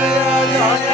yeah, yeah.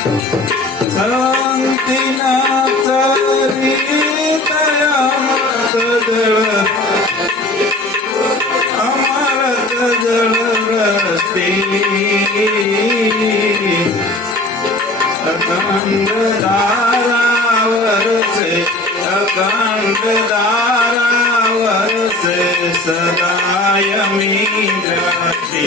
શાંતિના તરી તયા સજળ અમાર સજળ રસ્તી અખંડ ધારા વરસે અખંડ ધારા सदायमीनाक्षि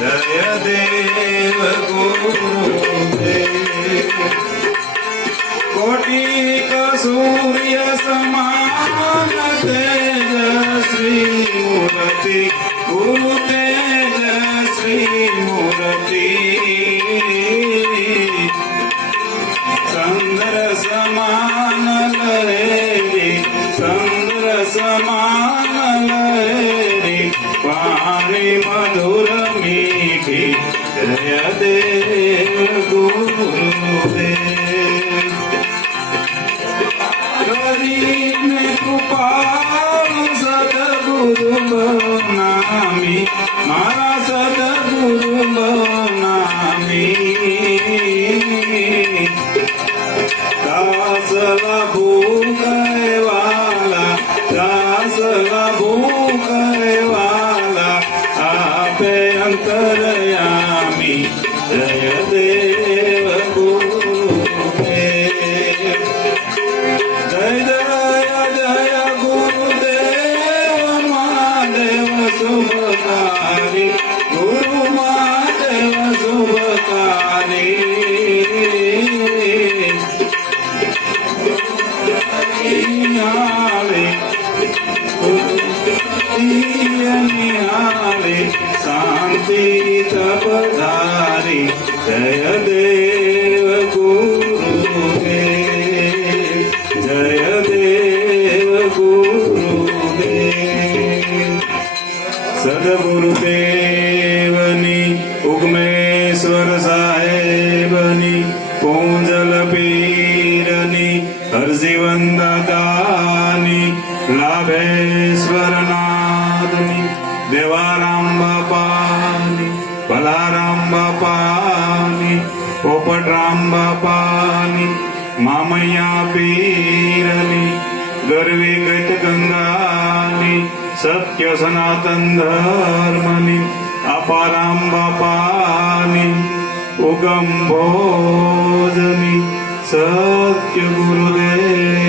दयदेव गुरुदे कोटिकसूर्यसमान तेजश्रीमूर्ति गुरुतेजश्रीमूर्ति चन्द्रसमा समान रे पाणी मधुर मीठी जय देव गुरुदेव करीन कृपाल सदगुरु नामी मारा આપે અંતરયામી જય દેવ ગુરુદેવ જય જય જય ગુરુદેવ મહાદેવ શુભકારી ગુરુ મહાદેવ શુભકારી આવે ગુરુ નિહારે पधारी जय देव गुरु हे देव गुरु हे देवनी उगमेश्वर साहेबनी पोंजल पीरनी हरजीवन दातानी लाभेश्वर रामबापाल पोपट मामया पीरलि गर्वे गत गङ्गालि सत्य सनातन धर्मनि अपाराम उगम्भोजनि